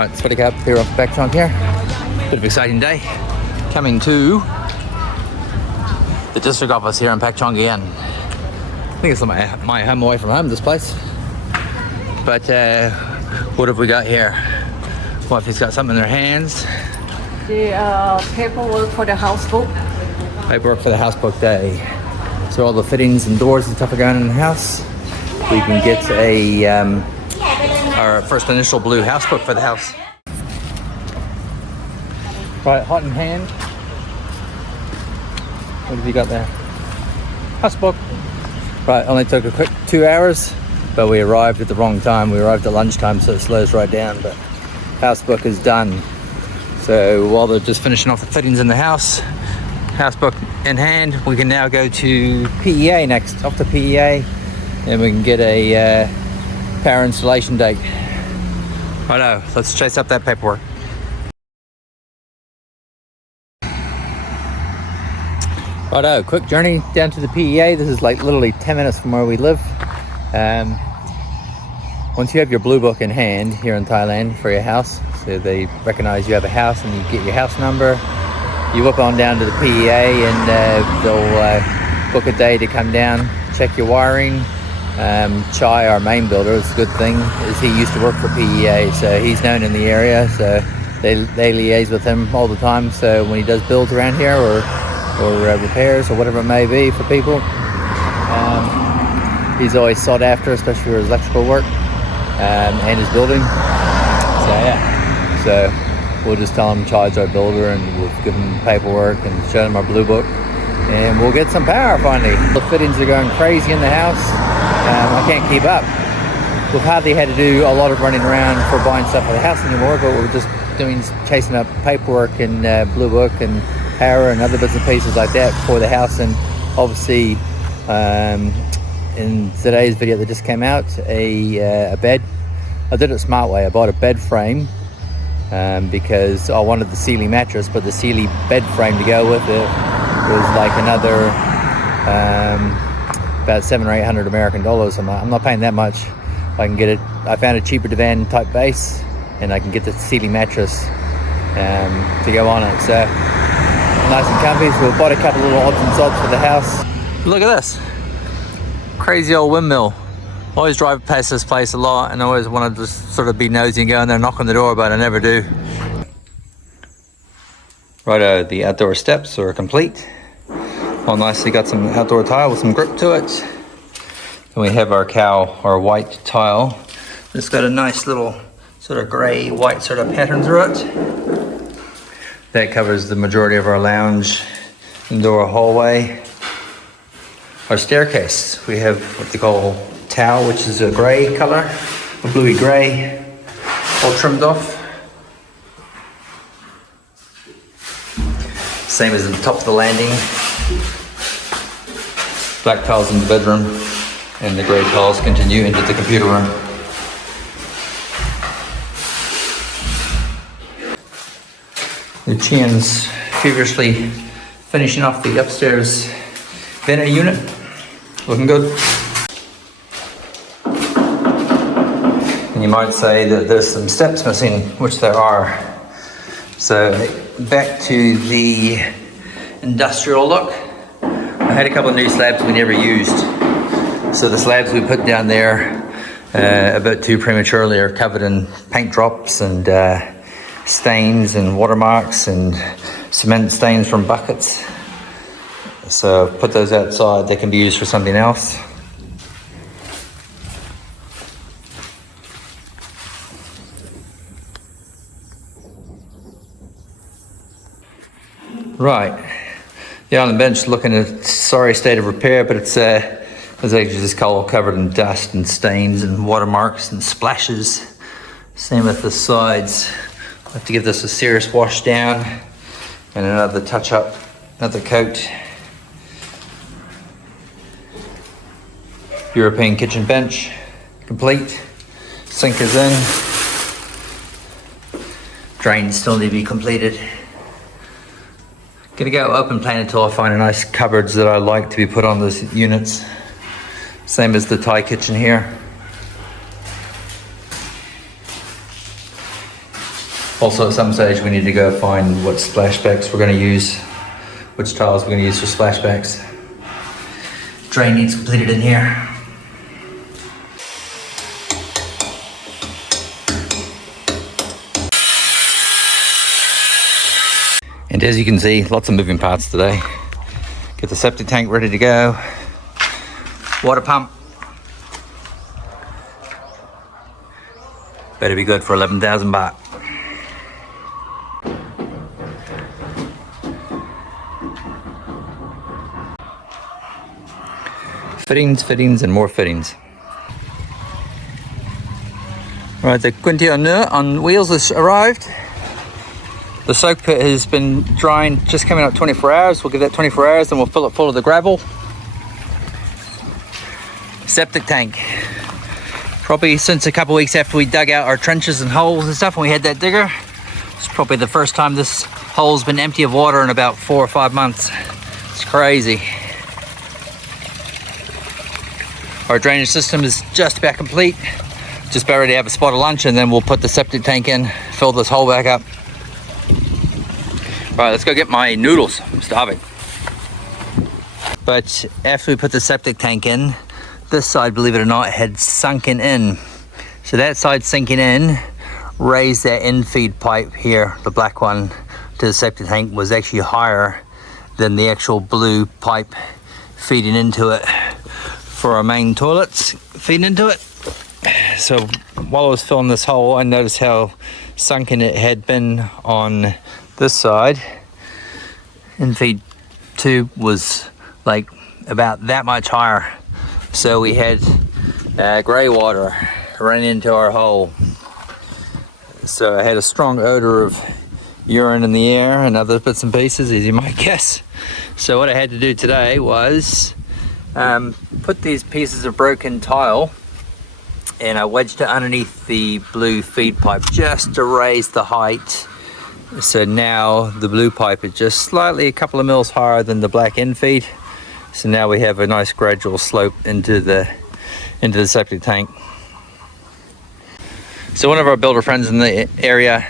Right, Septic up here off back Chong here. Bit of exciting day. Coming to the district office here in Pak Chong again. I think it's my home away from home, this place. But what have we got here? Wifey's got something in their hands. The paperwork for the house book. Paperwork for the house book day. So all the fittings and doors and stuff are going in the house. We can get our first initial blue house book for the house. Right, hot in hand. What have you got there? House book. Right, only took a quick 2 hours, but we arrived at the wrong time. We arrived at lunchtime, so it slows right down, but house book is done. So while they're just finishing off the fittings in the house book in hand, we can now go to PEA next. Off to PEA, and we can get a power installation date. Righto, let's chase up that paperwork. Righto, quick journey down to the PEA. This is like literally 10 minutes from where we live. Once you have your blue book in hand here in Thailand for your house, so they recognize you have a house and you get your house number, you walk on down to the PEA and they'll book a day to come down, check your wiring. Chai, our main builder, it's a good thing, is he used to work for PEA, so he's known in the area, so they liaise with him all the time. So when he does builds around here or repairs or whatever it may be for people, he's always sought after, especially for his electrical work and his building. So yeah, so we'll just tell him Chai's our builder and we'll give him paperwork and show him our blue book and we'll get some power finally. The fittings are going crazy in the house. I can't keep up. We've hardly had to do a lot of running around for buying stuff for the house anymore, but we're just chasing up paperwork and blue book and power and other bits and pieces like that for the house. And obviously in today's video that just came out, a bed. I did it smart way. I bought a bed frame because I wanted the Sealy mattress, but the Sealy bed frame to go with it was like another about $700 or $800 American dollars. I'm not paying that much. I can get it. I found a cheaper divan type base, and I can get the Sealy mattress to go on it. So nice and comfy. So we've bought a couple little odds and sods for the house. Look at this crazy old windmill. I always drive past this place a lot, and I always want to just sort of be nosy and go in there and knock on the door, but I never do. Righto, the outdoor steps are complete. All nicely got some outdoor tile with some grip to it. And we have our white tile. It's got a nice little sort of grey white sort of pattern through it. That covers the majority of our lounge and door hallway. Our staircase, we have what they call towel, which is a grey colour, a bluey grey, all trimmed off. Same as the top of the landing. Black tiles in the bedroom, and the grey tiles continue into the computer room. Lucian's feverishly finishing off the upstairs vent unit. Looking good. And you might say that there's some steps missing, which there are. So back to the industrial look. I had a couple of new slabs we never used. So the slabs we put down there a bit too prematurely are covered in paint drops and stains and watermarks and cement stains from buckets. So put those outside, they can be used for something else. Right, the island bench looking at a sorry state of repair, but it's actually just all covered in dust and stains and watermarks and splashes. Same with the sides. I'll have to give this a serious wash down and another touch up, another coat. European kitchen bench, complete. Sink is in. Drains still need to be completed. Gonna go open plan until I find a nice cupboards that I like to be put on those units. Same as the Thai kitchen here. Also at some stage we need to go find what splashbacks we're going to use, which tiles we're going to use for splashbacks. Drain needs completed in here. And as you can see, lots of moving parts today. Get the septic tank ready to go. Water pump. Better be good for 11,000 baht. Fittings, fittings, and more fittings. Right, the container on wheels has arrived. The soak pit has been drying, just coming up 24 hours. We'll give that 24 hours, then we'll fill it full of the gravel. Septic tank. Probably since a couple of weeks after we dug out our trenches and holes and stuff, and we had that digger. It's probably the first time this hole's been empty of water in about 4 or 5 months. It's crazy. Our drainage system is just about complete. Just about ready to have a spot of lunch, and then we'll put the septic tank in, fill this hole back up. All right, let's go get my noodles. I'm starving. But after we put the septic tank in, this side, believe it or not, had sunken in. So that side sinking in raised that in-feed pipe here, the black one, to the septic tank was actually higher than the actual blue pipe feeding into it for our main toilets feeding into it. So while I was filling this hole, I noticed how sunken it had been on this side. In-feed tube was like about that much higher. So we had grey water running into our hole. So I had a strong odor of urine in the air and other bits and pieces, as you might guess. So what I had to do today was put these pieces of broken tile, and I wedged it underneath the blue feed pipe just to raise the height. So now the blue pipe is just slightly a couple of mils higher than the black in-feed. So now we have a nice gradual slope into the septic tank. So one of our builder friends in the area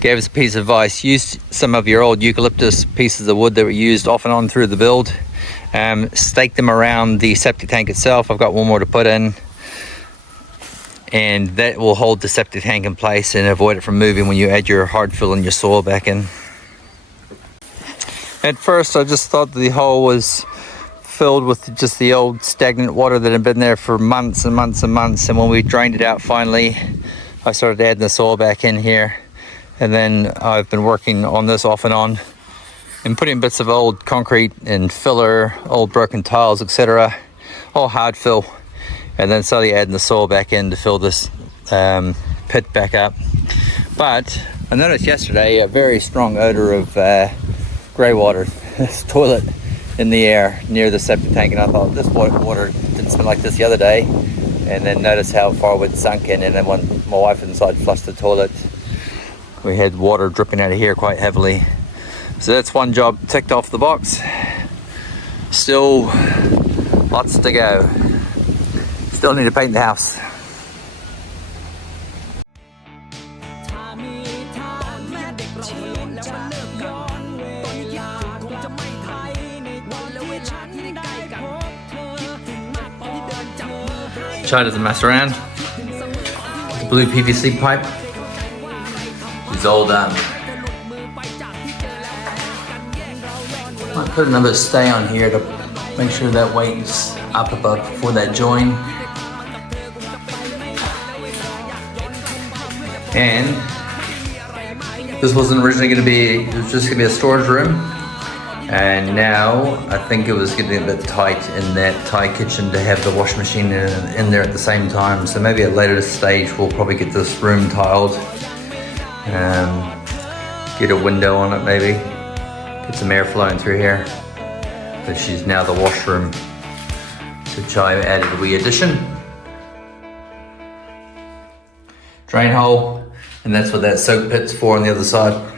gave us a piece of advice. Use some of your old eucalyptus pieces of wood that were used off and on through the build. Stake them around the septic tank itself. I've got one more to put in, and that will hold the septic tank in place and avoid it from moving when you add your hard fill and your soil back in. At first I just thought the hole was filled with just the old stagnant water that had been there for months and months and months, and when we drained it out finally, I started adding the soil back in here, and then I've been working on this off and on and putting bits of old concrete and filler, old broken tiles, etc., all hard fill, and then slowly adding the soil back in to fill this pit back up. But I noticed yesterday a very strong odor of grey water, this toilet, in the air near the septic tank, and I thought this water didn't smell like this the other day, and then noticed how far it sunk in, and then when my wife inside flushed the toilet, we had water dripping out of here quite heavily. So that's one job ticked off the box. Still lots to go. Still need to paint the house. Chai doesn't mess around. The blue PVC pipe is all done. Might put another stay on here to make sure that weight is up above before that join. And this wasn't originally going to be, it was just going to be a storage room. And now I think it was getting a bit tight in that Thai kitchen to have the washing machine in there at the same time. So maybe at a later stage we'll probably get this room tiled, get a window on it maybe, get some air flowing through here. But she's now the washroom. So Chai added a wee addition. Drain hole, and that's what that soak pit's for on the other side.